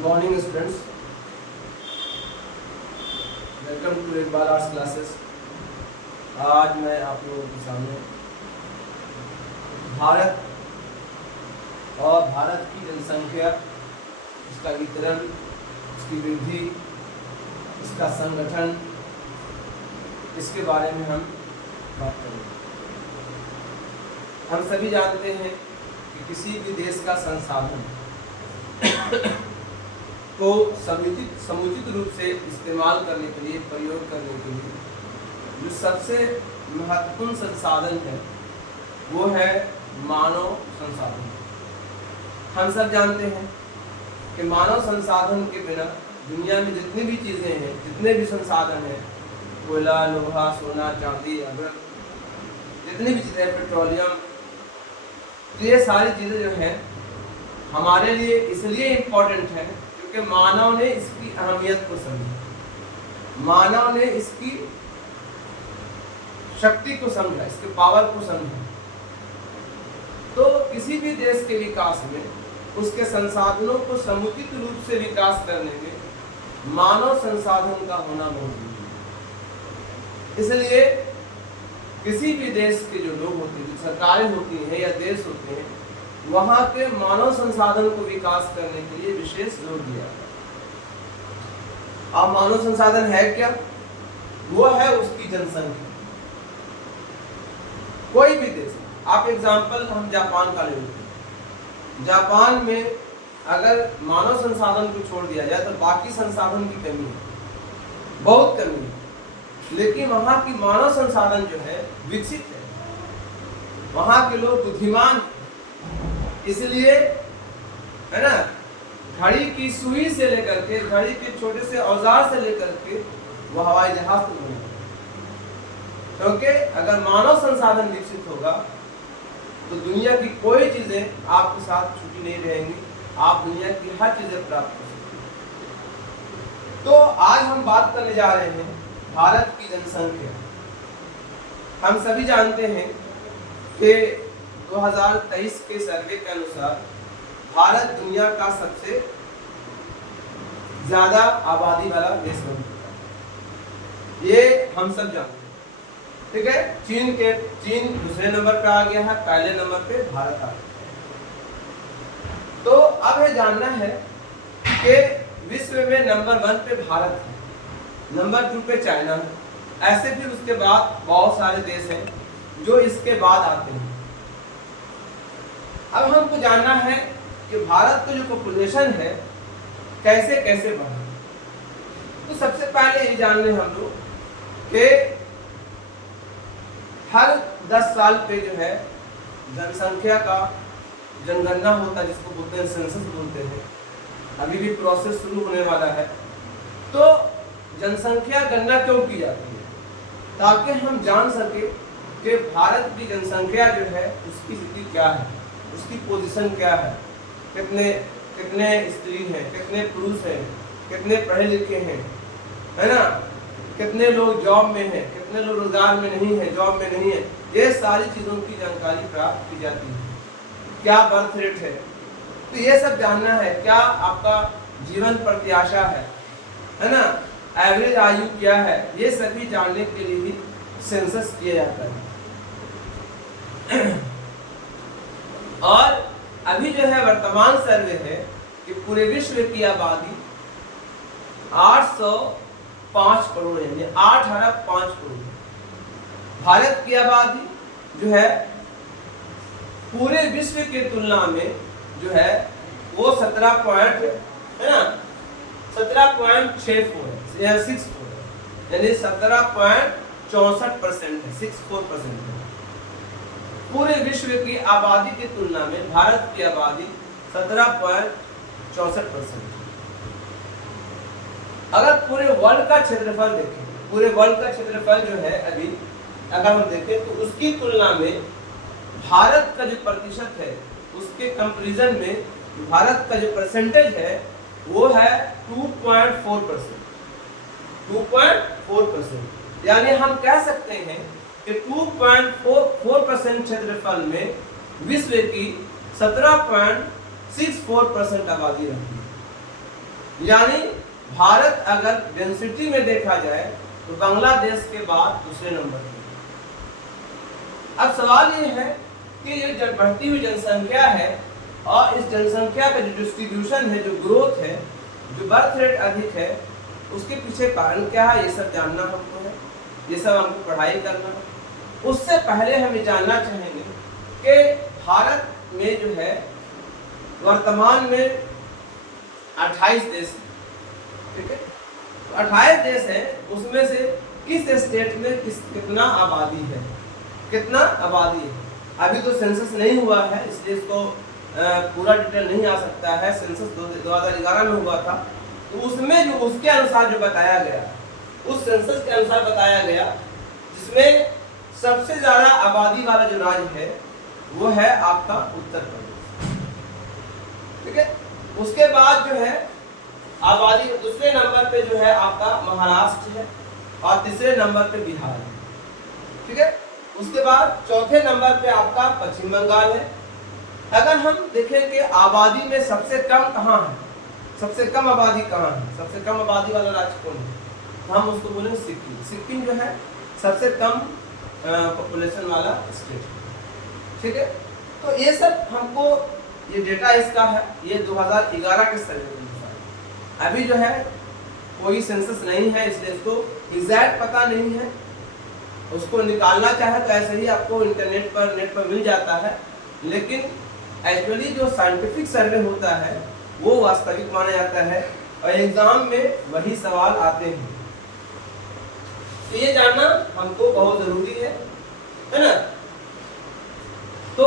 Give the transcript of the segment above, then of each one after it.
Good morning students, welcome to Iqbal arts classes. आज मैं आप लोगों के सामने भारत और भारत की जनसंख्या, इसका वितरण, इसकी वृद्धि, इसका संगठन, इसके बारे में हम बात करेंगे। हम सभी जानते हैं कि किसी भी देश का संसाधन को समुचित रूप से इस्तेमाल करने के लिए, प्रयोग करने के लिए जो सबसे महत्वपूर्ण संसाधन है वो है मानव संसाधन। हम सब जानते हैं कि मानव संसाधन के बिना दुनिया में जितनी भी चीज़ें हैं, जितने भी संसाधन हैं, कोयला, लोहा, सोना, चांदी, अदरक, जितनी भी चीज़ें, पेट्रोलियम, तो ये सारी चीज़ें जो हैं हमारे लिए इसलिए इम्पोर्टेंट है क्योंकि मानव ने इसकी अहमियत को समझा, मानव ने इसकी शक्ति को समझा, इसके पावर को समझा। तो किसी भी देश के विकास में उसके संसाधनों को समुचित रूप से विकास करने में मानव संसाधन का होना बहुत जरूरी है। इसलिए किसी भी देश के जो लोग होते हैं, जो सरकारें होती हैं या देश होते हैं, वहाँ के मानव संसाधन को विकास करने के लिए विशेष जोर दिया है। अब मानव संसाधन है क्या? वो है उसकी जनसंख्या। कोई भी देश, आप एग्जांपल हम जापान का ले लेते हैं। जापान में अगर मानव संसाधन को छोड़ दिया जाए तो बाकी संसाधन की कमी है, बहुत कमी है, लेकिन वहाँ की मानव संसाधन जो है विकसित है, वहाँ के लोग बुद्धिमान हैं। इसलिए है ना, घड़ी की सुई से लेकर के, घड़ी के छोटे से औजार से लेकर के वो हवाई जहाज तक बने। क्योंकि अगर मानव संसाधन विकसित होगा तो दुनिया की कोई चीजें आपके साथ छुपी नहीं रहेंगी, आप दुनिया की हर चीजें प्राप्त कर सकते। तो आज हम बात करने जा रहे हैं भारत की जनसंख्या। हम सभी जानते हैं कि 2023 के सर्वे के अनुसार भारत दुनिया का सबसे ज्यादा आबादी वाला देश बन चुका है, ये हम सब जानते हैं। ठीक है, चीन दूसरे नंबर पे आ गया है, पहले नंबर पे भारत आ गया। तो अब ये जानना है कि विश्व में नंबर 1 पे भारत है, नंबर 2 पे चाइना है, ऐसे फिर उसके बाद बहुत सारे देश हैं जो इसके बाद आते हैं। अब हमको जानना है कि भारत का जो पॉपुलेशन है कैसे कैसे बढ़ा। तो सबसे पहले ये जान लें हम लोग कि हर 10 साल पे जो है जनसंख्या का जनगणना होता है, जिसको बोलते हैं सेंसस बोलते हैं। अभी भी प्रोसेस शुरू होने वाला है। तो जनसंख्या गणना क्यों की जाती है? ताकि हम जान सके कि भारत की जनसंख्या जो है उसकी स्थिति क्या है, उसकी पोजीशन क्या है, कितने स्त्री हैं, कितने पुरुष हैं, कितने पढ़े लिखे हैं, है ना, कितने लोग जॉब में हैं, कितने लोग रोजगार में नहीं है, जॉब में नहीं है। ये सारी चीज़ों की जानकारी प्राप्त की जाती है। क्या बर्थ रेट है, तो ये सब जानना है। क्या आपका जीवन प्रत्याशा है ना, एवरेज आयु क्या है, ये सभी जानने के लिए ही सेंसस किया जाता है। और अभी जो है वर्तमान सर्वे है कि पूरे विश्व की आबादी 805 करोड़ है, यानी 8.5 करोड़। भारत की आबादी जो है पूरे विश्व के तुलना में जो है वो 17.64 है, यानी 17.64% है, 64% है। पूरे विश्व की आबादी की तुलना में भारत की आबादी 17.64%। अगर पूरे वर्ल्ड का क्षेत्रफल देखें, पूरे वर्ल्ड का क्षेत्रफल जो है अभी अगर हम देखें तो उसकी तुलना में भारत का जो प्रतिशत है, उसके कंपैरिजन में भारत का जो परसेंटेज है वो है 2.4%। 2.4%, यानी हम कह सकते हैं कि 2.4% क्षेत्रफल में विश्व की 17.64% आबादी रहती है। यानी भारत अगर डेंसिटी में देखा जाए तो बांग्लादेश के बाद दूसरे नंबर पर। अब सवाल ये है कि ये बढ़ती हुई जनसंख्या है और इस जनसंख्या का जो डिस्ट्रीब्यूशन है, जो ग्रोथ है, जो बर्थ रेट अधिक है, उसके पीछे कारण क्या है, ये सब जानना हमको है, ये सब हमको पढ़ाई करना है। उससे पहले हम ये जानना चाहेंगे कि भारत में जो है वर्तमान में 28 देश हैं, ठीक है। तो 28 देश हैं, उसमें से किस स्टेट में कितना आबादी है, कितना आबादी है। अभी तो सेंसस नहीं हुआ है, इसलिए इसको पूरा डिटेल नहीं आ सकता है। सेंसस 2011 में हुआ था, तो उसमें जो उसके अनुसार जो बताया गया, उस सेंसस के अनुसार बताया गया, जिसमें सबसे ज्यादा आबादी वाला जो राज्य है वो है आपका उत्तर प्रदेश, ठीक है। उसके बाद जो है आबादी दूसरे नंबर पे जो है आपका महाराष्ट्र है और तीसरे नंबर पे बिहार है, ठीक है। उसके बाद चौथे नंबर पे आपका पश्चिम बंगाल है। अगर हम देखें कि आबादी में सबसे कम कहाँ है, सबसे कम आबादी कहाँ है, सबसे कम आबादी वाला राज्य कौन है, तो हम उसको बोलेंगे सिक्किम। सिक्किम जो है सबसे कम पॉपुलेशन वाला स्टेट है, ठीक है। तो ये सब हमको, ये डेटा इसका है, ये 2011 के सर्वे के अनुसार। अभी जो है कोई सेंसस नहीं है, इसलिए इसको एग्जैक्ट पता नहीं है। उसको निकालना चाहे तो ऐसे ही आपको इंटरनेट पर, नेट पर मिल जाता है, लेकिन एक्चुअली जो साइंटिफिक सर्वे होता है वो वास्तविक माना जाता है और एग्जाम में वही सवाल आते हैं। तो ये जानना हमको बहुत जरूरी है ना। तो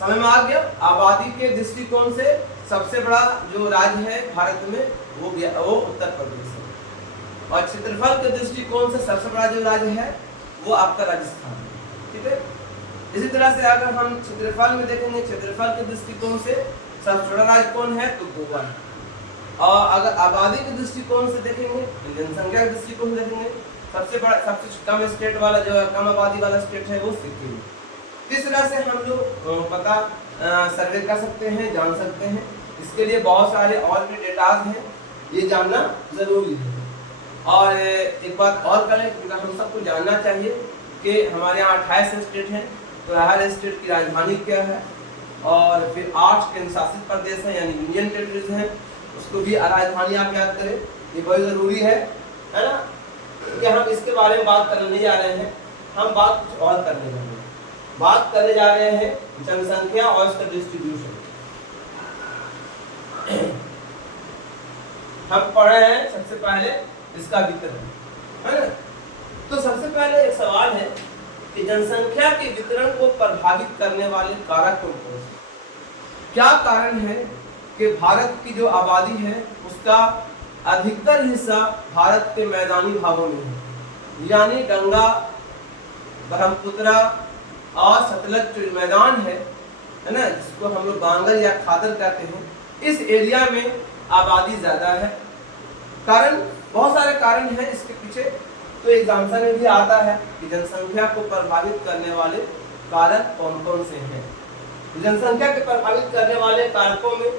समझ में आ गया, आबादी के दृष्टिकोण से सबसे बड़ा जो राज्य है भारत में वो उत्तर प्रदेश है, और क्षेत्रफल के दृष्टिकोण से सबसे बड़ा जो राज्य है वो आपका राजस्थान है, ठीक है। इसी तरह से अगर हम क्षेत्रफल में देखेंगे, क्षेत्रफल के दृष्टिकोण से सबसे बड़ा राज्य कौन है, तो गोवा है। और अगर आबादी के दृष्टिकोण से देखेंगे, जनसंख्या के दृष्टिकोण से देखेंगे, सबसे बड़ा, सबसे कम स्टेट वाला जो कम आबादी वाला स्टेट है वो सिक्किम। इस तरह से हम लोग पता सर्वे कर सकते हैं, जान सकते हैं। इसके लिए बहुत सारे और भी डेटाज हैं, ये जानना जरूरी है। और एक बात और करें, हम सबको जानना चाहिए कि हमारे यहाँ 28 स्टेट हैं, तो हर स्टेट की राजधानी क्या है, और फिर 8 केंद्र शासित प्रदेश हैं यानी यूनियन टेरिटरीज हैं, उसको भी राजधानी आप याद करें, ये बहुत ज़रूरी है ना। क्योंकि हम इसके बारे में बात करने नहीं जा रहे हैं, हम बात कुछ और करने जा रहे हैं। बात करने जा रहे हैं जनसंख्या और इसका डिस्ट्रीब्यूशन। हम पढ़ रहे हैं सबसे पहले इसका वितरण, है ना। तो सबसे पहले एक सवाल है कि जनसंख्या के वितरण को प्रभावित करने वाले कारक कौन कौन से? क्या कारण है कि भारत की जो आबादी है उसका अधिकतर हिस्सा भारत के मैदानी भागों में है, यानी गंगा, ब्रह्मपुत्र और सतलज जो मैदान है ना, जिसको हम लोग बांगर या खादर कहते हैं, इस एरिया में आबादी ज्यादा है। कारण, बहुत सारे कारण हैं इसके पीछे, तो एग्जाम्पल में भी आता है कि जनसंख्या को प्रभावित करने वाले कारक कौन कौन से हैं। जनसंख्या के प्रभावित करने वाले कारकों में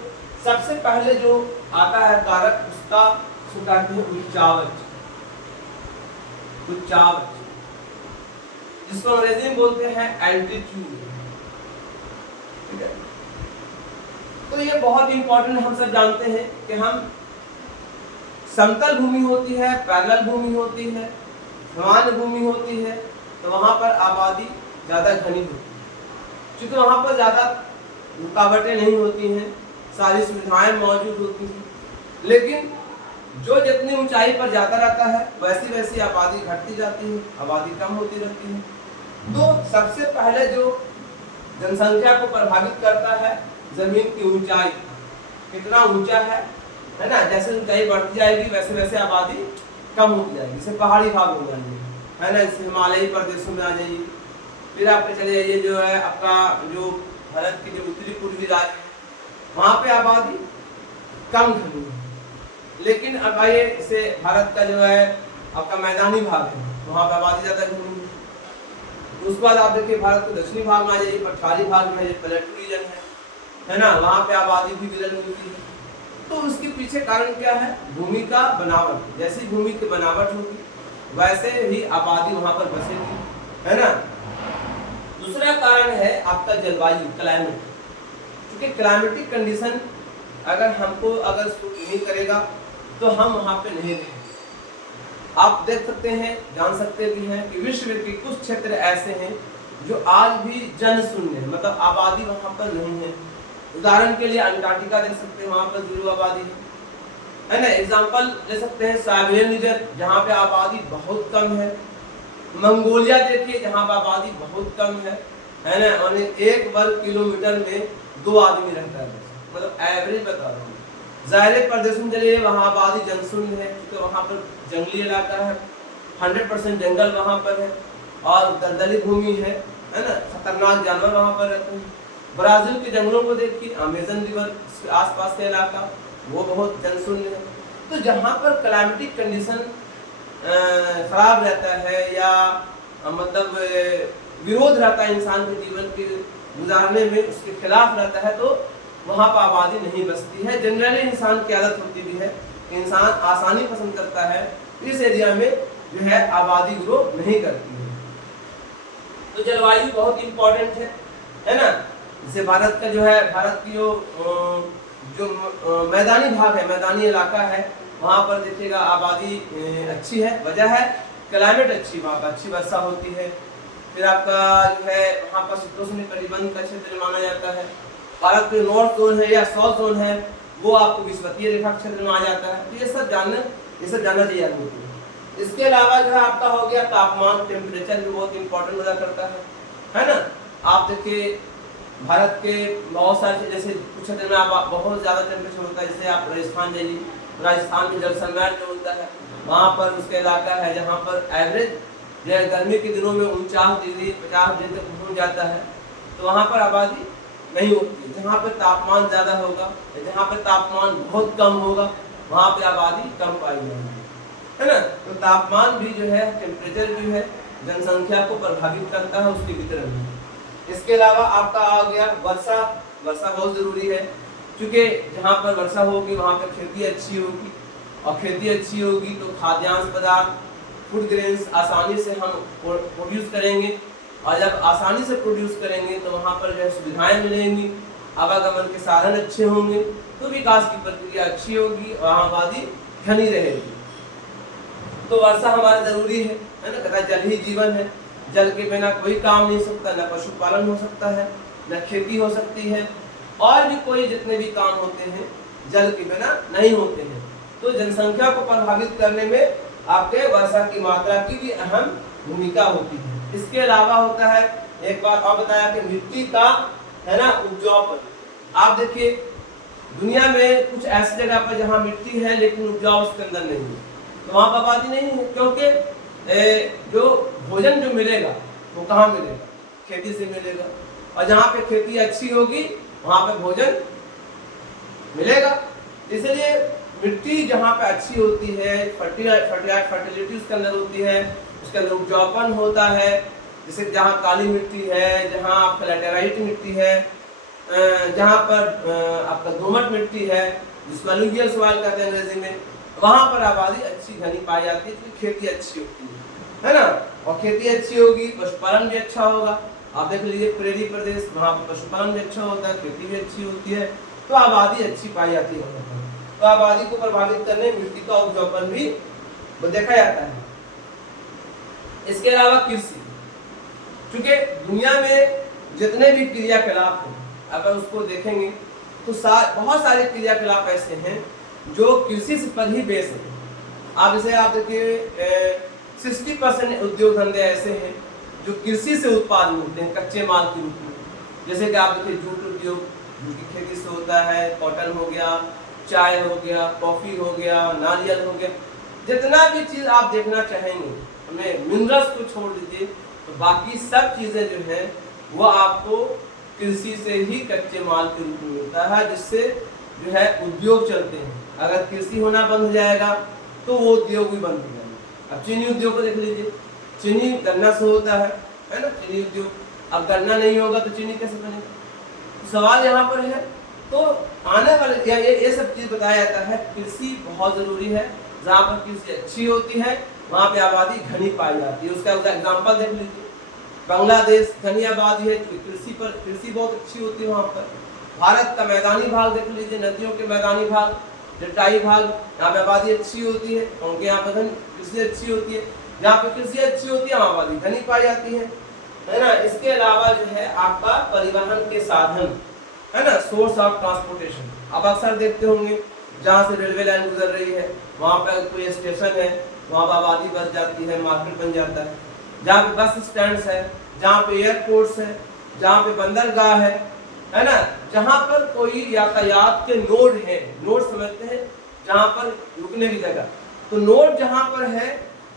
सबसे पहले जो आता है कारक, उसका कहते हैं उच्चावच, उच्चावच, जिसको अंग्रेजी में बोलते हैं एल्टीट्यूड, ठीक है। तो ये बहुत इंपॉर्टेंट, हम सब जानते हैं कि हम समतल भूमि होती है, पैरेलल भूमि होती है, समान भूमि होती है, तो वहां पर आबादी ज्यादा घनी होती है, क्योंकि वहां पर ज्यादा रुकावटें नहीं होती हैं, सारी सुविधाएं मौजूद होती हैं। लेकिन जो जितनी ऊंचाई पर जाता रहता है वैसी वैसी आबादी घटती जाती है, आबादी कम होती रहती है। तो सबसे पहले जो जनसंख्या को प्रभावित करता है जमीन की ऊंचाई, कितना ऊंचा है ना। जैसे ऊंचाई बढ़ती जाएगी वैसे वैसे आबादी कम होती जाएगी। जैसे पहाड़ी भाग हो जाएंगे, है ना, जैसे हिमालयी प्रदेशों में आ जाइए, फिर आपके चले जाइए जो है आपका जो भारत के जो उत्तरी पूर्वी राज्य है, वहाँ पे आबादी कम घनी है। लेकिन अब आइए इसे भारत का जो है आपका मैदानी भाग है, वहाँ पे आबादी ज़्यादा घनी है। उसके बाद आप देखिए भारत के दक्षिणी भाग में आ जाइए, पठारी भाग में है, प्लेटू रीजन है ना, वहाँ पे आबादी भी विरल मिलती है। तो उसके पीछे कारण क्या है? भूमि का बनावट। जैसी भूमि की बनावट होगी वैसे ही आबादी वहां पर बसेगी, है ना। दूसरा कारण है आपका जलवायु, क्लाइमेट। क्योंकि क्लाइमेटिक कंडीशन अगर सूट नहीं करेगा तो हम वहां पे नहीं रहेंगे। आप देख सकते हैं, जान सकते भी हैं कि विश्व के कुछ क्षेत्र ऐसे हैं जो आज भी जनशून्य है, मतलब आबादी वहां पर नहीं है। उदाहरण के लिए अंटार्कटिका देख सकते हैं, वहां पर 0 आबादी है ना। एग्जांपल ले सकते हैं साइबेरियन रीजन, जहाँ पे आबादी बहुत कम है। मंगोलिया देखिए, जहाँ पर आबादी बहुत कम है ना। और 1 वर्ग किलोमीटर में 2 आदमी रहता है, मतलब एवरेज बता रहा हूँ। ज़ाहिर प्रदेश में चलिए, वहाँ आबादी जनशून्य है, क्योंकि वहाँ पर जंगली इलाका है, 100% जंगल वहाँ पर है और दलदली भूमि है ना। खतरनाक जानवर वहाँ पर रहते हैं। ब्राजील के जंगलों को देखिए, अमेजन रिवर इसके आसपास का इलाका, वो बहुत जनशून्य है। तो जहाँ पर क्लाइमेटिक कंडीशन खराब रहता है या मतलब विरोध रहता है इंसान के जीवन के गुजारने में, उसके खिलाफ रहता है, तो वहाँ पर आबादी नहीं बसती है। जनरली इंसान की आदत होती भी है, इंसान आसानी पसंद करता है, इस एरिया में जो है आबादी ग्रो नहीं करती है। तो जलवायु बहुत इंपॉर्टेंट है ना। जैसे भारत का जो है, भारत की जो मैदानी भाग है, मैदानी इलाका है, वहाँ पर देखिएगा आबादी अच्छी है। वजह है क्लाइमेट अच्छी, वहाँ पर अच्छी वर्षा होती है। फिर आपका जो है वहाँ पर शीतोष्ण कटिबंध का क्षेत्र माना जाता है। भारत के नॉर्थ जोन है या साउथ जोन है, वो आपको विषुवतीय रेखा क्षेत्र में आ जाता है। तो ये सब जानना चाहिए आदमी को। इसके अलावा जो है आपका हो गया तापमान, टेम्परेचर भी बहुत इंपॉर्टेंट होता करता है ना। आप देखिए भारत के बहुत सारे, जैसे कुछ क्षेत्र में आप बहुत ज़्यादा टेम्परेचर होता है। जैसे आप राजस्थान जाइए, राजस्थान में जलसंधार जो होता है, वहाँ पर उसका इलाका है जहाँ पर एवरेज जो है गर्मी के दिनों में 49 डिग्री 50 डिग्री तक पहुँच जाता है। तो वहाँ पर आबादी नहीं होती। जहाँ पे तापमान ज़्यादा होगा, जहाँ पे तापमान बहुत कम होगा, वहाँ पे आबादी कम पाई जाएगी, है ना। तो तापमान भी जो है, टेम्परेचर भी है, जनसंख्या को प्रभावित करता है, उसके वितरण में। इसके अलावा आपका आ गया वर्षा। वर्षा बहुत ज़रूरी है, क्योंकि जहाँ पर वर्षा होगी वहाँ पर खेती अच्छी होगी, और खेती अच्छी होगी तो खाद्यान्न पदार्थ, फूड ग्रेन्स आसानी से हम प्रोड्यूस करेंगे। और जब आसानी से प्रोड्यूस करेंगे तो वहाँ पर जो है सुविधाएँ मिलेंगी, आवागमन के साधन अच्छे होंगे, तो विकास की प्रक्रिया अच्छी होगी और आबादी घनी रहेगी। तो वर्षा हमारा जरूरी है ना। कहता जल ही जीवन है, जल के बिना कोई काम नहीं सकता, न पशुपालन हो सकता है, न खेती हो सकती है, और भी कोई जितने भी काम होते हैं जल के बिना नहीं होते हैं। तो जनसंख्या को प्रभावित करने में आपके वर्षा की मात्रा की भी अहम भूमिका होती है। इसके अलावा होता है, एक बात और बताया कि मिट्टी का है ना उपजाऊपन। आप देखिए दुनिया में कुछ ऐसी जगह पर जहाँ मिट्टी है लेकिन उपजाऊ उसके अंदर नहीं है, तो वहाँ पर आबादी नहीं है, क्योंकि जो भोजन जो मिलेगा वो कहाँ मिलेगा? खेती से मिलेगा। और जहाँ पे खेती अच्छी होगी वहाँ पे भोजन मिलेगा। इसलिए मिट्टी जहाँ पे अच्छी होती है, फर्टिलिटी उसके अंदर होती है, उसके अंदर उपजाऊपन होता है। जैसे जहाँ काली मिट्टी है, जहाँ आपका लैटेराइट मिट्टी है, जहाँ पर आपका दोमट मिट्टी है, जिसको अलुवियल सॉइल कहते हैं अंग्रेजी में, वहाँ पर आबादी अच्छी घनी पाई जाती है, तो खेती अच्छी होती है ना। और खेती अच्छी होगी, पशुपालन भी अच्छा होगा। आप देख लीजिए प्रेरी प्रदेश, वहाँ पर पशुपालन भी अच्छा होता है, खेती भी अच्छी होती है, तो आबादी अच्छी पाई जाती है। तो आबादी को प्रभावित करने मिट्टी का उपजाऊपन भी देखा जाता है। इसके अलावा कृषि, क्योंकि दुनिया में जितने भी क्रियाकलाप हैं अगर उसको देखेंगे तो बहुत सारे क्रियाकलाप ऐसे हैं जो कृषि पर ही बेस है। आप जैसे आप देखिए 60% उद्योग धंधे ऐसे हैं जो कृषि से उत्पाद मिलते हैं कच्चे माल के रूप में। जैसे कि आप देखिए जूट उद्योग, जूट की खेती से होता है, कॉटन हो गया, चाय हो गया, कॉफ़ी हो गया, नारियल हो गया, जितना भी चीज़ आप देखना चाहेंगे, हमें मिनरल्स को छोड़ दीजिए तो बाकी सब चीज़ें जो हैं वो आपको कृषि से ही कच्चे माल के रूप में मिलता है, जिससे जो है उद्योग चलते हैं। अगर कृषि होना बंद हो जाएगा तो वो उद्योग भी बंद हो जाएंगे। अब चीनी उद्योग को देख लीजिए, चीनी गन्ना से होता है ना, चीनी उद्योग। अब गन्ना नहीं होगा तो चीनी कैसे बनेगा? सवाल यहाँ पर है तो आने वाले ये सब चीज बताया जाता है। कृषि बहुत जरूरी है, जहाँ पर कृषि अच्छी होती है वहाँ पे आबादी घनी पाई जाती है। उसका एग्जाम्पल देख लीजिए, बांग्लादेश घनी आबादी है, कृषि बहुत अच्छी होती है वहाँ पर। भारत का मैदानी भाग देख लीजिए, नदियों के मैदानी भाग, जलटाई भाग, यहाँ पे आबादी अच्छी होती है क्योंकि यहाँ पर कृषि अच्छी होती है। जहाँ पे कृषि अच्छी होती है वहाँ आबादी घनी पाई जाती है ना। इसके अलावा जो है आपका परिवहन के साधन है ना, सोर्स ऑफ ट्रांसपोर्टेशन। आप अक्सर देखते होंगे जहाँ से रेलवे लाइन गुजर रही है वहाँ पर कोई स्टेशन है, वहाँ पर आबादी बढ़ जाती है, मार्केट बन जाता है। जहाँ पे बस स्टैंड है, जहाँ पे एयरपोर्ट्स है, जहाँ पे बंदरगाह है ना, जहाँ पर कोई यातायात के नोड है, नोड समझते हैं जहाँ पर रुकने की जगह, तो नोड जहाँ पर है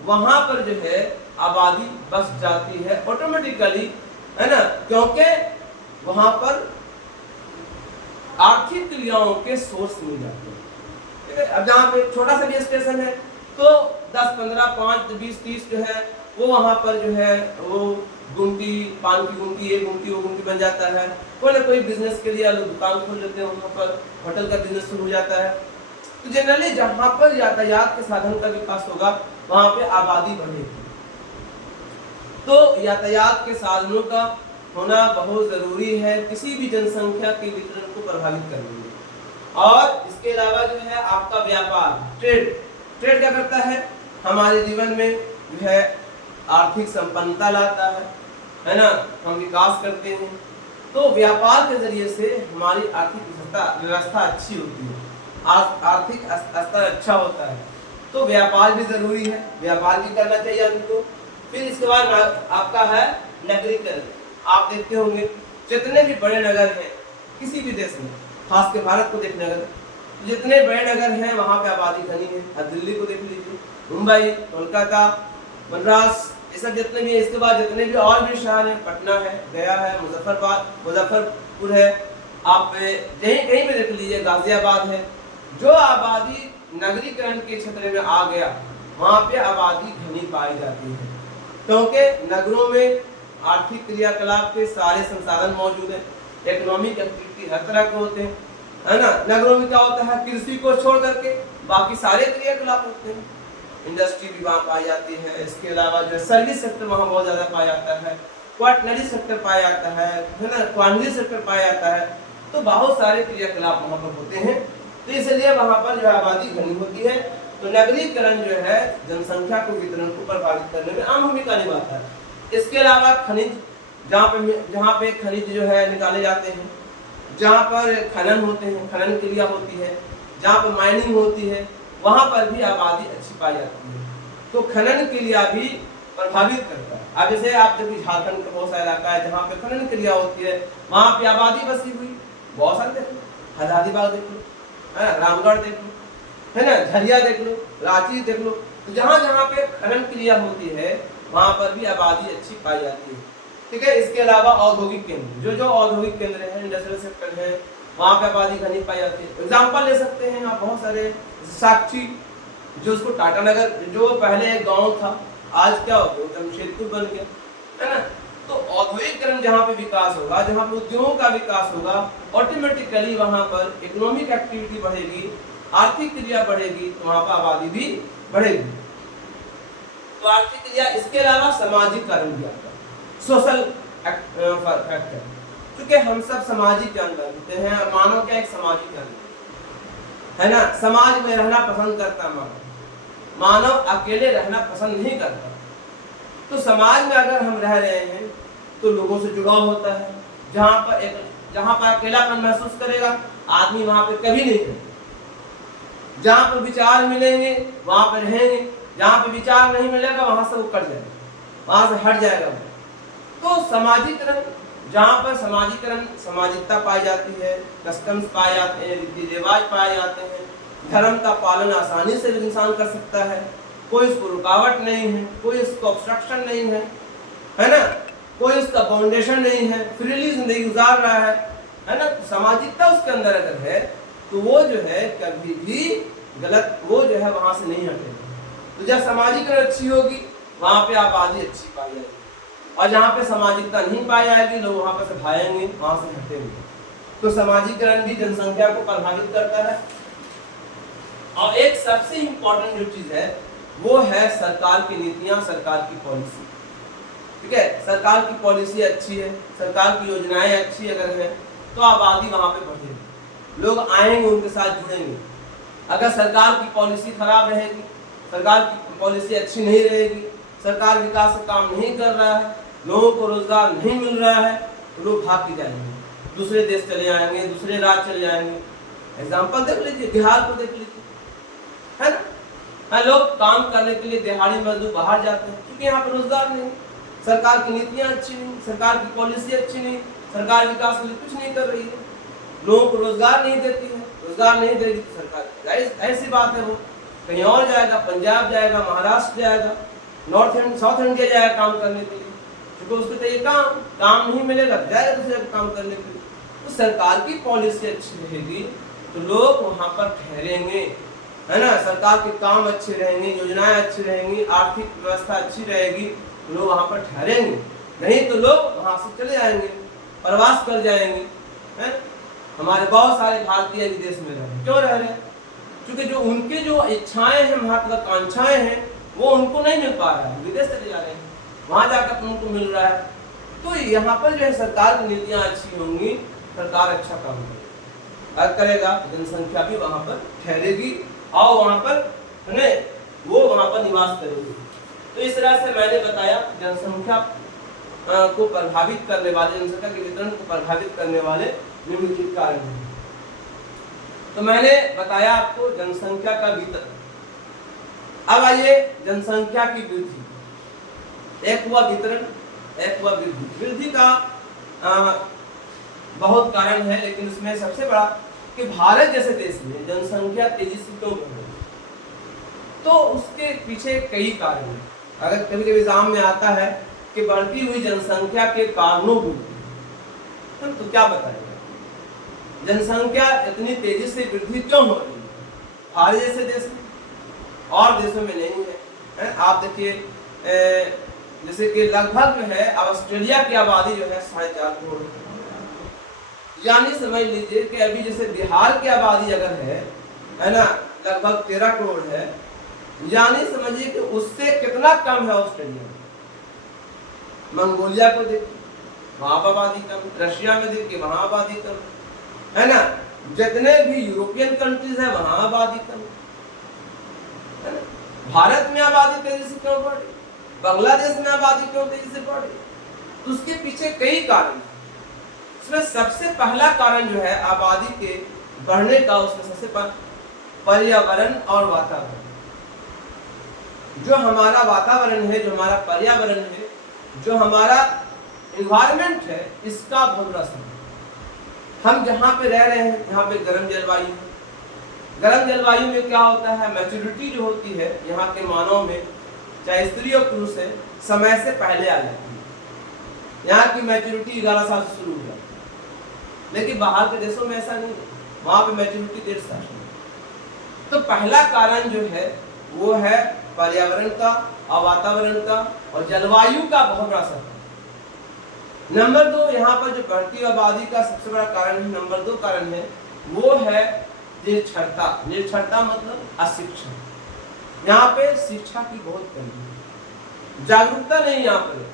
वहाँ पर जो है आबादी बस जाती है ऑटोमेटिकली, है ना, क्योंकि वहाँ पर आर्थिक क्रियाओं के सोर्स मिल जाते हैं। ठीक है, अब जहाँ पे छोटा सा भी स्टेशन है तो 10, 15, 5, 20, 30 जो है वो वहाँ पर जो है वो गुमटी, पान की गुमटी, ये गुमटी वो गुमटी बन जाता है। कोई ना कोई बिजनेस के लिए लोग दुकान खोल लेते हैं, वहाँ पर होटल का बिजनेस शुरू हो जाता है। तो जनरली जहाँ पर यातायात के साधन का विकास होगा वहाँ पे आबादी बढ़ेगी। तो यातायात के साधनों का होना बहुत जरूरी है किसी भी जनसंख्या के वितरण को प्रभावित करने में। और इसके अलावा जो है आपका व्यापार, ट्रेड क्या करता है, हमारे जीवन में जो है आर्थिक संपन्नता लाता है ना, हम विकास करते हैं। तो व्यापार के जरिए से हमारी आर्थिक व्यवस्था अच्छी होती है, आर्थिक स्तर अच्छा होता है। तो व्यापार भी जरूरी है, व्यापार भी करना चाहिए आदमी को। फिर इसके बाद आपका है नगरीकरण। आप देखते होंगे जितने भी बड़े नगर हैं किसी भी देश में, खास के भारत को देखने अगर, जितने बड़े नगर हैं वहाँ पे आबादी घनी है। अब दिल्ली को देख लीजिए, मुंबई, कोलकाता, मद्रास, ये सब जितने भी, इसके बाद जितने भी और भी शहर हैं, पटना है, गया है, मुजफ्फरपुर है, आप कहीं भी देख लीजिए, गाजियाबाद है। जो आबादी नगरीकरण के क्षेत्र में आ गया वहाँ पे आबादी घनी पाई जाती है, क्योंकि नगरों में आर्थिक क्रियाकलाप के सारे संसाधन मौजूद हैं, इकोनॉमिक एक्टिविटी हर तरह के होते हैं, है ना। नगरों में क्या होता है, कृषि को छोड़ करके बाकी सारे क्रियाकलाप होते हैं। इंडस्ट्री भी वहाँ पाई जाती है, इसके अलावा जो सर्विस सेक्टर वहाँ बहुत ज्यादा पाया जाता है, क्वाटनरी सेक्टर पाया जाता है ना, क्वानरी सेक्टर पाया जाता है। तो बहुत सारे क्रियाकलाप वहाँ पर होते हैं, तो इसलिए वहाँ पर जो आबादी घनी होती है। तो नगरीकरण जो है जनसंख्या को वितरण को प्रभावित करने में अहम भूमिका निभाता है। इसके अलावा खनिज, जहाँ पे खनिज जो है निकाले जाते हैं, जहाँ पर खनन होते हैं, खनन क्रिया होती है, जहाँ पर माइनिंग होती है, वहाँ पर भी आबादी अच्छी पाई जाती है। तो खनन क्रिया भी प्रभावित करता है। अब जैसे आप देखिए झारखंड का बहुत सारा इलाका है जहाँ पे खनन क्रिया होती है, वहाँ पे आबादी बसी हुई बहुत सारे देख लो, हजारीबाग देख लो, रामगढ़ देख लो, है ना, झरिया देख लो, रांची देख लो। तो जहाँ जहाँ पे खनन क्रिया होती है वहाँ पर भी आबादी अच्छी पाई जाती है। ठीक है, इसके अलावा औद्योगिक केंद्र, जो औद्योगिक केंद्र है, इंडस्ट्रियल सेक्टर है, वहाँ पे आबादी घनी पाई जाती है। एग्जाम्पल ले सकते हैं आप बहुत सारे, साक्षी जो उसको टाटा नगर, जो पहले एक गाँव था आज क्या हो गया, जमशेदपुर बन गया, है ना। तो औद्योगिकरण जहाँ पे विकास होगा, जहाँ पे उद्योगों का विकास होगा, ऑटोमेटिकली वहाँ पर इकोनॉमिक एक्टिविटी बढ़ेगी, आर्थिक क्रिया बढ़ेगी, तो वहाँ पर आबादी भी बढ़ेगी। तो आर्थिक क्रिया, इसके अलावा सामाजिक कारण भी आता है, सोशल फैक्टर, क्योंकि हम सब सामाजिक जानवर होते हैं। मानव क्या एक सामाजिक जानवर है ना, समाज में रहना पसंद करता है मानव अकेले रहना पसंद नहीं करता। तो समाज में अगर हम रह रहे हैं तो लोगों से जुड़ाव होता है। जहाँ पर अकेलापन महसूस करेगा आदमी वहाँ पे कभी नहीं रहेगा। जहाँ पर विचार मिलेंगे वहाँ पर रहेंगे, जहाँ पे विचार नहीं मिलेगा वहाँ से वो कट जाएगा, वहाँ से हट जाएगा। तो सामाजिकरण, जहाँ पर सामाजिकता पाई जाती है, कस्टम्स पाए जाते हैं, रीति रिवाज पाए जाते हैं, धर्म का पालन आसानी से इंसान कर सकता है, कोई उसको रुकावट नहीं है, कोई उसको ऑब्स्ट्रक्शन नहीं है ना, कोई उसका बाउंडेशन नहीं है, फ्रीली जिंदगी गुजार रहा है ना। सामाजिकता उसके अंदर अगर है तो वो जो है कभी भी गलत, वो जो है वहां से नहीं हटेगा। तो जब सामाजिकता अच्छी होगी वहां पे आबादी अच्छी पाई जाएगी, और जहाँ पे सामाजिकता नहीं पाई जाएगी लोग वहां पर से भागेंगे, वहां से हटेंगे। तो सामाजिकरण भी जनसंख्या को प्रभावित करता है। और एक सबसे इंपॉर्टेंट जो चीज है वो है सरकार की नीतियां, सरकार की पॉलिसी। ठीक है, सरकार की पॉलिसी अच्छी है, सरकार की योजनाएं अच्छी अगर है तो आबादी वहां पे बढ़ेगी, लोग आएंगे, उनके साथ जुड़ेंगे। अगर सरकार की पॉलिसी खराब रहेगी, सरकार की पॉलिसी अच्छी नहीं रहेगी, सरकार विकास का काम नहीं कर रहा है, लोगों को रोजगार नहीं मिल रहा है, तो लोग भाग के जाएंगे, दूसरे देश चले जाएंगे, दूसरे राज्य चले जाएंगे। एग्जाम्पल देख लीजिए, बिहार को देख लीजिए, है ना। लोग काम करने के लिए दिहाड़ी मजदूर बाहर जाते हैं क्योंकि यहाँ पर रोजगार नहीं, सरकार की नीतियां अच्छी नहीं, सरकार की पॉलिसी अच्छी नहीं, सरकार विकास के लिए कुछ नहीं कर रही है, लोगों को रोजगार नहीं देती है। रोजगार नहीं देगी तो सरकार ऐसी बात है वो कहीं और जाएगा, पंजाब जाएगा, महाराष्ट्र जाएगा, साउथ इंडिया जाएगा काम करने के लिए, क्योंकि उसको चाहिए काम नहीं मिलेगा, जाएगा दूसरे काम करने के लिए। तो सरकार की पॉलिसी अच्छी रहेगी तो लोग वहां पर ठहरेंगे, है ना। सरकार के काम अच्छे रहेंगे, योजनाएं अच्छी रहेंगी, आर्थिक व्यवस्था अच्छी रहेगी, तो लोग वहां पर ठहरेंगे। नहीं तो लोग वहां से चले जाएंगे, प्रवास कर जाएंगे, है। हमारे बहुत सारे भारतीय विदेश में रह रहे, क्यों रह रहे हैं? क्योंकि जो उनके जो इच्छाएं हैं, महत्वाकांक्षाएं हैं, वो उनको नहीं मिल पा रहा है, विदेश चले जा रहे हैं, वहां जाकर उनको मिल रहा है। तो यहाँ पर जो है सरकार की नीतियां अच्छी होंगी, सरकार अच्छा काम करेगा, जनसंख्या भी वहां पर ठहरेगी और वहां पर वो वहां पर निवास करेगी। तो इस तरह से मैंने बताया जनसंख्या को प्रभावित करने वाले, जनसंख्या के वितरण को प्रभावित करने वाले निम्नलिखित कारण हैं। तो मैंने बताया आपको जनसंख्या का वितरण। अब आइए जनसंख्या की वृद्धि। एक हुआ वितरण, एक हुआ वृद्धि। वृद्धि का बहुत कारण है, लेकिन उसमें सबसे बड़ा कि भारत जैसे देश में जनसंख्या तेजी से क्यों बढ़ रही है, तो उसके पीछे कई कारण हैं। अगर कभी कभी एग्जाम में आता है कि बढ़ती हुई जनसंख्या के कारणों को, तो क्या बताएंगे? जनसंख्या इतनी तेजी से वृद्धि क्यों हो रही है भारत जैसे देश में, और देशों में नहीं है। आप देखिए जैसे कि लगभग जो है ऑस्ट्रेलिया की आबादी जो है 4.5 करोड़, यानी समझ लीजिए कि अभी जैसे बिहार की आबादी अगर है ना, लगभग 13 करोड़ है, यानी समझिए कि उससे कितना कम है ऑस्ट्रेलिया में। मंगोलिया को देखिए, वहां आबादी कम, रशिया में देखिए वहां आबादी कम, है ना। जितने भी यूरोपियन कंट्रीज है वहां आबादी कम, है ना। भारत में आबादी तेजी से क्यों बढ़ी, बांग्लादेश में आबादी क्यों तेजी से बढ़ी, तो उसके पीछे कई कारण हैं। इसमें सबसे पहला कारण जो है आबादी के बढ़ने का, उसमें सबसे पर्यावरण और वातावरण। जो हमारा वातावरण है, जो हमारा पर्यावरण है, जो हमारा इन्वायरमेंट है, इसका बहुत बड़ा असर है। हम जहाँ पे रह रहे हैं, यहाँ पे गर्म जलवायु है। गर्म जलवायु में क्या होता है, मैच्योरिटी जो होती है यहाँ के मानव में, चाहे स्त्री और पुरुष है, समय से पहले आ जाती है। यहाँ की मैच्योरिटी 11 साल से शुरू हो जाती है, लेकिन बाहर के देशों में ऐसा नहीं है, वहाँ पे मैच्योरिटी 1.5 साल। तो पहला कारण जो है वो है पर्यावरण का और वातावरण का और जलवायु का बहुत बड़ा असर है। नंबर 2, यहाँ पर जो बढ़ती आबादी का सबसे बड़ा कारण है, नंबर 2 कारण है वो है निरक्षरता। निरक्षरता मतलब अशिक्षा। यहाँ पे शिक्षा की बहुत कमी है, जागरूकता नहीं। यहाँ पर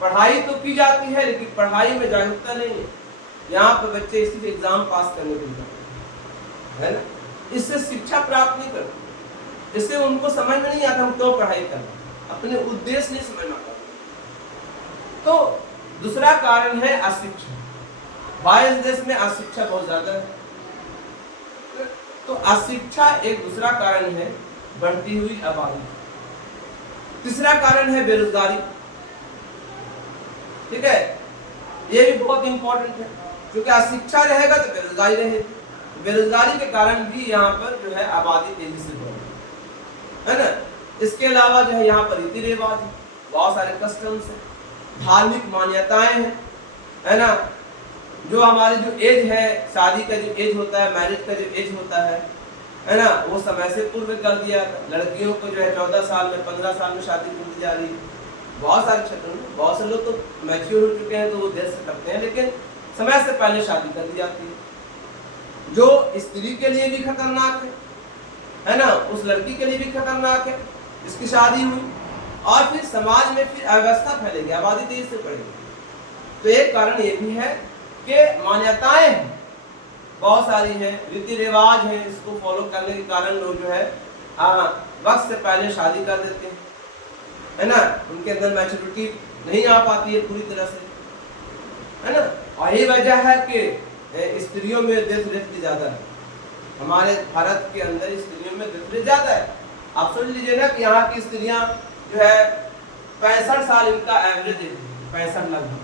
पढ़ाई तो की जाती है लेकिन पढ़ाई में जागरूकता नहीं है। यहाँ पर बच्चे सिर्फ एग्जाम पास करने के लिए है ना, इससे शिक्षा प्राप्त नहीं करते, इससे उनको समझ में नहीं आता हम क्यों पढ़ाई कर रहे हैं, अपने उद्देश्य नहीं समझ में आता। तो दूसरा कारण है अशिक्षा। भारत देश में अशिक्षा बहुत ज्यादा है, तो अशिक्षा एक दूसरा कारण है बढ़ती हुई आबादी। तीसरा कारण है बेरोजगारी। ठीक है, ये भी बहुत इंपॉर्टेंट है, क्योंकि अशिक्षा रहेगा तो बेरोजगारी रहेगी। बेरोजगारी के कारण भी यहाँ पर जो है आबादी तेजी से बढ़ रही है ना। इसके अलावा जो है यहाँ पर रीति रिवाज है, बहुत सारे कस्टम्स है, धार्मिक मान्यताएं हैं, है ना। जो हमारी जो एज है, शादी का जो एज होता है, मैरिज का जो एज होता है ना, वो समय से पूर्व कर दिया था। लड़कियों को जो है 14 साल में, 15 साल में शादी कर दी जा रही है। बहुत सारे क्षेत्रों में बहुत से लोग तो मैच्योर हो चुके हैं तो वो देर से करते हैं, लेकिन समय से पहले शादी कर दी जाती है, जो स्त्री के लिए भी खतरनाक है ना, उस लड़की के लिए भी खतरनाक है। इसकी शादी हुई और फिर समाज में फिर अव्यवस्था फैलेगी, आबादी तेजी से बढ़ेगी। तो एक कारण ये भी है कि मान्यताएं हैं, बहुत सारी हैं, रीति रिवाज है, इसको फॉलो करने के कारण लोग जो है वक्त से पहले शादी कर देते हैं, है ना। उनके अंदर मैच्योरिटी नहीं आ पाती है पूरी तरह से, है ना। और यही वजह है कि स्त्रियों में डेथ रेट भी ज्यादा है। हमारे भारत के अंदर स्त्रियों में डेथ रेट ज्यादा है। आप सोच लीजिए ना कि यहाँ की स्त्रियां जो है 65 साल इनका एवरेज है, 65 लगभग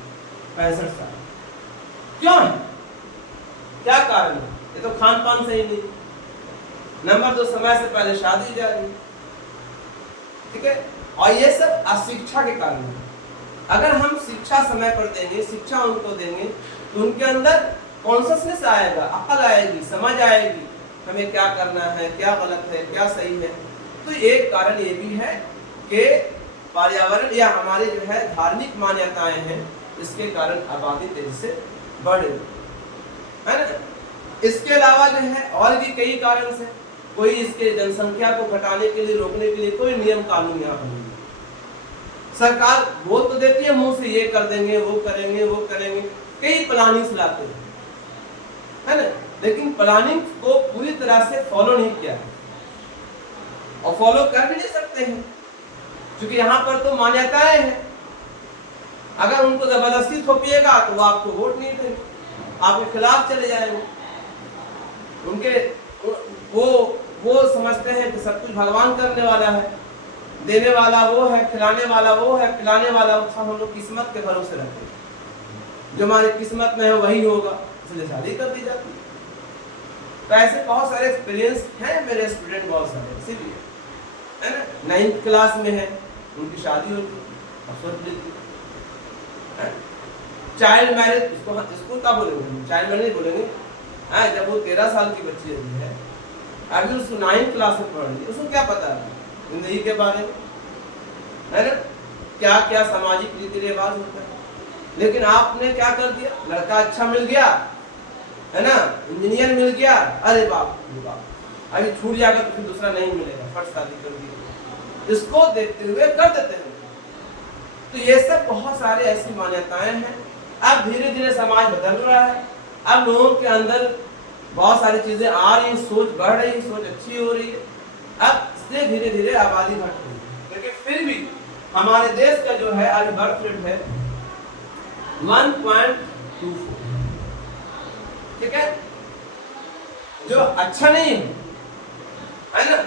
65 साल। क्यों है, क्या कारण है? ये तो खान पान सही नहीं, नंबर 2 समय से पहले शादी जा रही है, ठीक है। और ये सब अशिक्षा के कारण है। अगर हम शिक्षा समय पर देंगे, शिक्षा उनको देंगे, तो उनके अंदर कॉन्शियसनेस आएगा, अकल आएगी, समझ आएगी हमें क्या करना है, क्या गलत है, क्या सही है। तो एक कारण ये भी है कि पर्यावरण या हमारे जो है धार्मिक मान्यताएं हैं, इसके कारण आबादी तेजी से बढ़ रही है ना। इसके अलावा जो है और भी कई कारण से, कोई इसके जनसंख्या को घटाने के लिए, रोकने के लिए कोई नियम कानून यहाँ पर नहीं। सरकार बोल तो देती है मुंह से, ये कर देंगे, वो करेंगे, वो करेंगे, कई प्लानिंग लाते हैं, है ना, लेकिन प्लानिंग को पूरी तरह से फॉलो नहीं किया है और फॉलो कर भी नहीं सकते हैं, क्योंकि यहाँ पर तो मान्यताएं हैं। अगर उनको जबरदस्ती थोपिएगा तो वो आपको वोट नहीं देंगे, आपके खिलाफ चले जाएंगे। उनके वो समझते हैं कि सब कुछ भगवान करने वाला है, देने वाला वो है, खिलाने वाला वो है, पिलाने वाला वो। सब हम लोग किस्मत के भरोसे रखते हैं, जो हमारी किस्मत में है वही होगा, इसलिए शादी कर दी जाती है। तो ऐसे बहुत सारे एक्सपीरियंस हैं मेरे स्टूडेंट, बहुत सारे, इसीलिए, है ना। 9th क्लास में है, उनकी शादी होती है। चाइल्ड मैरिज, इसको क्या बोलेंगे, चाइल्ड मैरिज बोलेंगे। जब वो 13 साल की बच्ची है, अभी उसको 9th क्लास में पढ़ रही है, उसको क्या पता है जिंदगी के बारे में, है ना, क्या क्या सामाजिक रीति रिवाज होता है। लेकिन आपने क्या कर दिया, लड़का अच्छा मिल गया, है ना, इंजीनियर मिल गया, अरे बाप रे बाप, अभी छूट जाएगा तो फिर दूसरा नहीं मिलेगा, फट शादी कर दी। इसको देखते हुए कर देते हैं। तो ये सब बहुत सारे ऐसी मान्यताएं हैं। अब धीरे धीरे समाज बदल रहा है, अब लोगों के अंदर बहुत सारी चीजें आ रही, सोच बढ़ रही, सोच अच्छी हो रही है। अब से धीरे धीरे आबादी घट रही है, लेकिन फिर भी हमारे देश का जो है आज बर्थ रेट है 1.24, ठीक है, जो अच्छा नहीं है ना।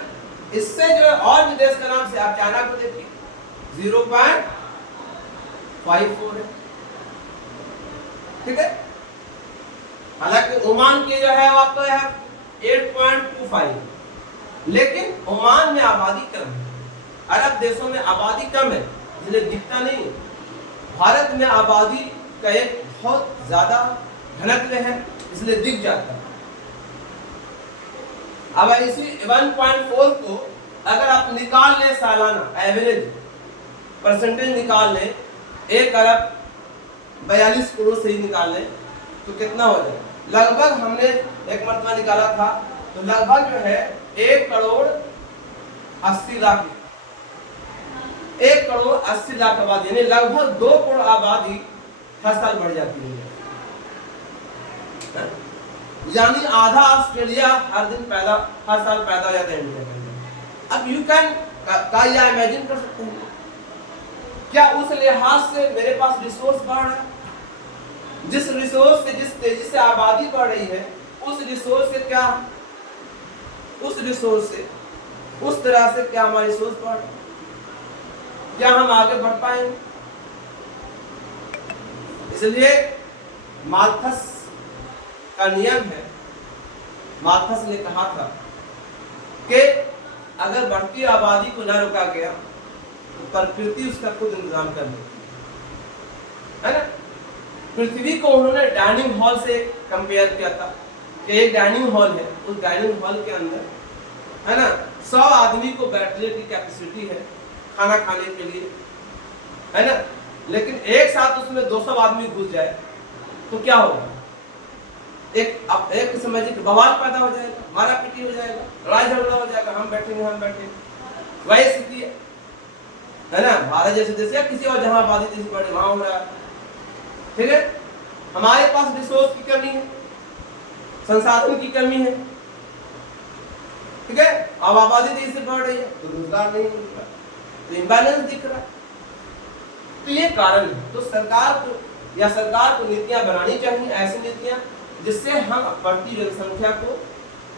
इससे जो और भी देश का नाम से आप चाइना को देखिए 0.54 है, ठीक है। हालांकि ओमान की जो है आपको है 8.25, लेकिन ओमान में आबादी कम है, अरब देशों में आबादी कम है, इसलिए दिखता नहीं है। भारत में आबादी का एक बहुत ज्यादा घनत्व है, इसलिए दिख जाता है। अब इसी 1.4 को अगर आप निकाल लें, सालाना एवरेज परसेंटेज निकाल लें, 1 अरब 42 करोड़ से ही निकाल लें तो कितना हो जाए, लगभग हमने एक मरतबा निकाला था, तो लगभग जो है 1 करोड़ 80 लाख, 1 करोड़ 80 लाख आबादी, यानी लगभग 2 करोड़ आबादी हर साल बढ़ जाती है। यानी आधा ऑस्ट्रेलिया हर साल पैदा हो जाता है इंडिया में। अब यू कैन क्या इमेजिन कर सकते हैं, क्या उस लिहाज से मेरे पास रिसोर्स बढ़ रहा है, जिस रिसोर्स से, जिस तेजी से आबादी बढ़ रही है, उस रिसोर्स से क्या, उस तरह से क्या हमारी रिसोर्स बढ़, क्या हम आगे बढ़ पाएंगे। इसलिए माल्थस का नियम है, माल्थस ने कहा था कि अगर बढ़ती आबादी को न रोका गया तो प्रकृति उसका खुद इंतजाम कर देती है ना। पृथ्वी को उन्होंने डाइनिंग हॉल से कंपेयर किया था कि एक डाइनिंग हॉल है, उस डाइनिंग हॉल के अंदर, है ना, 100 आदमी को बैठने की कैपेसिटी है खाना खाने के लिए, है ना, लेकिन एक साथ उसमें 200 आदमी घुस जाए तो क्या होगा, एक समझिए बवाल पैदा हो जाएगा, मारा पीटी हो जाएगा, लड़ाई झगड़ा हो जाएगा, हम बैठेंगे। वही स्थिति है ना भारत जैसे देश या किसी और जहां आबादी जैसी बड़ी वहां हो रहा है। ठीक है, हमारे पास रिसोर्स की कमी है, संसाधन की कमी है। ठीक है, अब आबादी तेजी से बढ़ रही है तो रोजगार नहीं मिल रहा, तो इम्बैलेंस दिख रहा है। तो ये कारण है। तो सरकार को नीतियां बनानी चाहिए, ऐसी नीतियां जिससे हम बढ़ती जनसंख्या को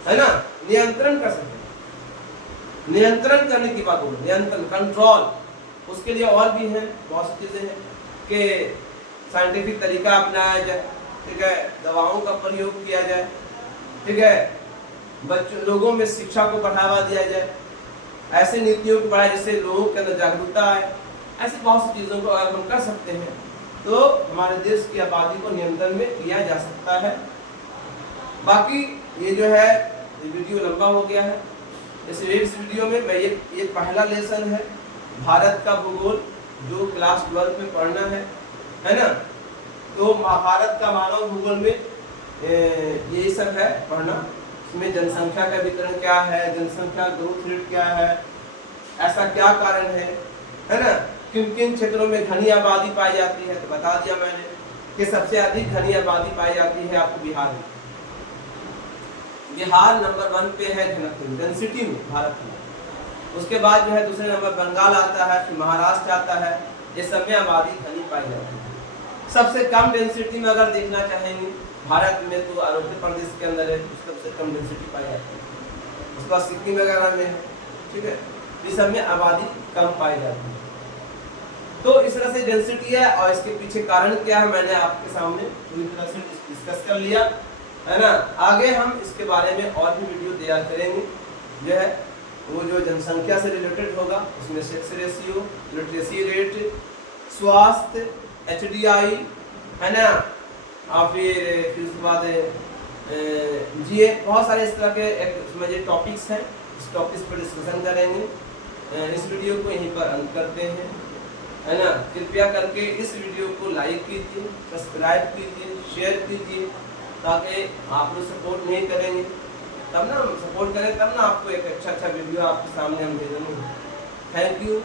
है ना नियंत्रण कर सकें। नियंत्रण करने की बात बोलो, नियंत्रण, कंट्रोल। उसके लिए और भी है बहुत सी चीजें हैं कि साइंटिफिक तरीका अपनाया जाए। ठीक है, दवाओं का प्रयोग किया जाए। ठीक है, लोगों में शिक्षा को बढ़ावा दिया जाए, ऐसी नीतियों को बढ़ाए जिससे लोगों के अंदर जागरूकता आए। ऐसी बहुत सी चीजों को अगर हम कर सकते हैं तो हमारे देश की आबादी को नियंत्रण में किया जा सकता है। बाकी ये जो है ये वीडियो लंबा हो गया है। इस वीडियो में मैं ये पहला लेसन है भारत का भूगोल जो क्लास 12 में पढ़ना है ना। तो भारत का मानव भूगोल में यही सब है पढ़ना। इसमें जनसंख्या का वितरण क्या है, जनसंख्या ग्रोथ रेट क्या है, ऐसा क्या कारण है ना। किन किन क्षेत्रों में घनी आबादी पाई जाती है तो बता दिया मैंने कि सबसे अधिक घनी आबादी पाई जाती है आपको बिहार में। बिहार नंबर 1 पे है घनत्व डेंसिटी में भारत में। उसके बाद जो है दूसरे नंबर बंगाल आता है, फिर महाराष्ट्र आता है। ये सब में आबादी घनी पाई जाती है। सबसे कम डेंसिटी में अगर देखना चाहेंगे भारत में तो अरुणाचल प्रदेश के अंदर है, सबसे कम डेंसिटी पाई जाती है। उसके बाद सिक्किम वगैरह में है। ठीक है, इस सब में आबादी कम पाई जाती है। तो इस तरह से डेंसिटी है और इसके पीछे कारण क्या है मैंने आपके सामने पूरी तरह से डिस्कस कर लिया है ना। आगे हम इसके बारे में और भी वीडियो तैयार करेंगे जो है वो जो जनसंख्या से रिलेटेड होगा। उसमें सेक्स रेशियो, लिटरेसी रेट, स्वास्थ्य, HDI है ना, और फिर उसके बाद GA, बहुत सारे इस तरह के टॉपिक्स हैं। इस टॉपिक्स पर डिस्कशन करेंगे। इस वीडियो को यहीं पर अंत करते हैं है ना। कृपया करके इस वीडियो को लाइक कीजिए, सब्सक्राइब कीजिए, शेयर कीजिए, ताकि आप लोग सपोर्ट नहीं करेंगे तब ना, सपोर्ट करें तब ना आपको एक अच्छा वीडियो आपके सामने हम भेजेंगे। Thank you.